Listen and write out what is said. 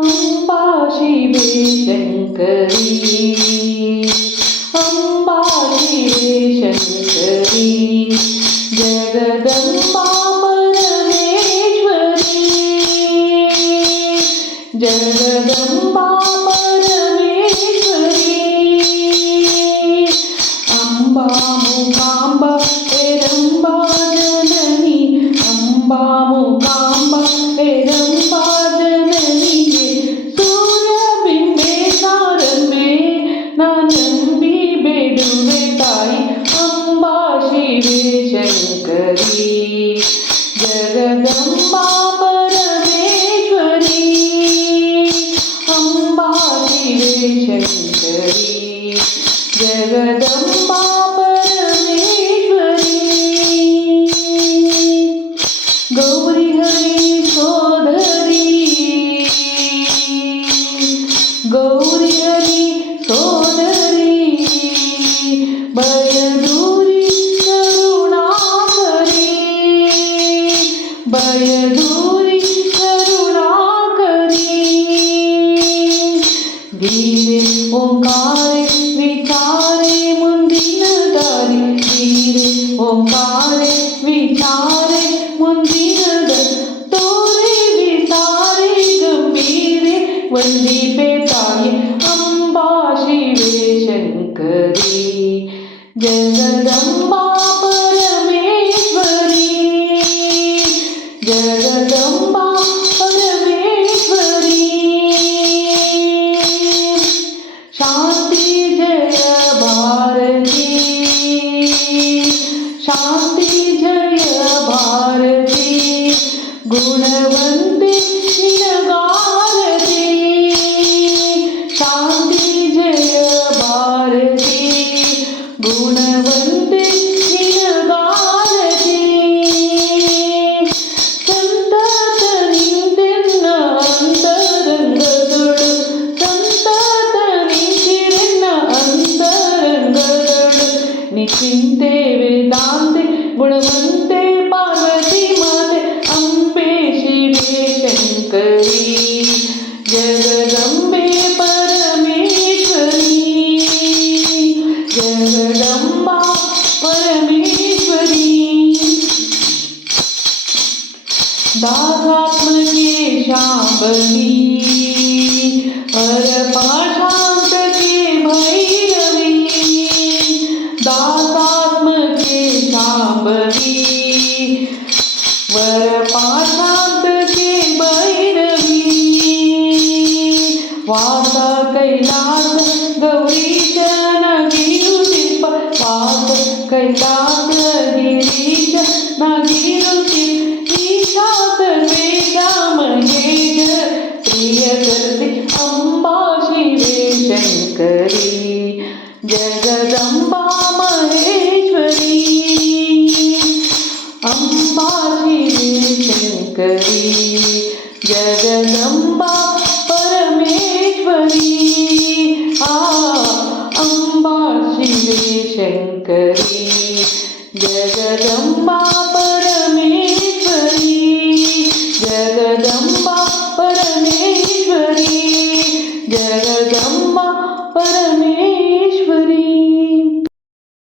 अम्बा शिवे शङ्करी, अम्बा शिवे शङ्करी, जगदम्बा परमेश्वरी, जगदम्बा परमेश्वरी, अम्बा मूकाम्बा हेरम्बा जननी, अम्बा मूकाम्बा हेरम्बा जननी, सूर्यबिंबे सारम्बे नानंबी बेडुवे ताई, अम्बा शिवे शङ्करी, जगदम्बा परमेश्वरी, अम्बा शिवे शङ्करी, जगदम्बा परमेश्वरी, गौरी हरि सोदरी, गौरी हरि सोदरी, भयदूरी करुणाकरी, भयदूरी करुणाकरी, धीरे ओंकारे विचारे ಮುಂದಿನ ದಾರಿ, ಧೀರೆ ಓಂಕಾರೆ ವಿಚಾರೆ ಮುಂದಿನ ತೋರೆ ವಿಚಾರೆ ಗಂಭೀರೆ ವಂದಿಪೆ ತಾಯಿ, ಅಂಬಾ ಶಿವೆ ಶಂಕರಿ, ಜಗದಂಬಾ ಪರಮೇಶ್ವರಿ, ಜಗದಂಬಾ ಪರಮೇಶ್ವರಿ, शांति जय भारती, शांति जय भारती, गुणवंती निनगारती, शांति जय भारती, गुणवंती निनगारती, संतत निंतेन्न ಅಂತರಂಗದೊಳು, ಸಂತತ ನಿಂತಿರೆನ್ನ ಅಂತರಂಗದೊಳು, ನಿಚಿಂತೆ ವೇದಾಂತೆ ಗುಣವಂತೆ ಪಾರ್ವತಿ ಮಾತೆ, ಅಂಬೆ ಶಿವೆ ಶಂಕರಿ, ಜಗದಂಬೆ ಪರಮೇಶ್ವರಿ, ಜಗದಂಬಾ ಪರಮೇಶ್ವರಿ, दासात्मके शाम्भवी, परपाशान्तके भैरवी, दासात्मके शाम्भवी, वरपाशान्तके भैरवी, वास कैलास गौरीश नगिरुतिप्प, वास कैलास गिरीश नगिरुतिप्प, ईशा सर्वेशा महेश प्रियकर्ते, अम्बा शिवे शङ्करी, जगदम्बा महेश्वरी, अम्बा शिवे शङ्करी, जगदम्बा परमेश्वरी, अम्बा शिवे शङ्करी, जगदम्बा परमेश्वरी।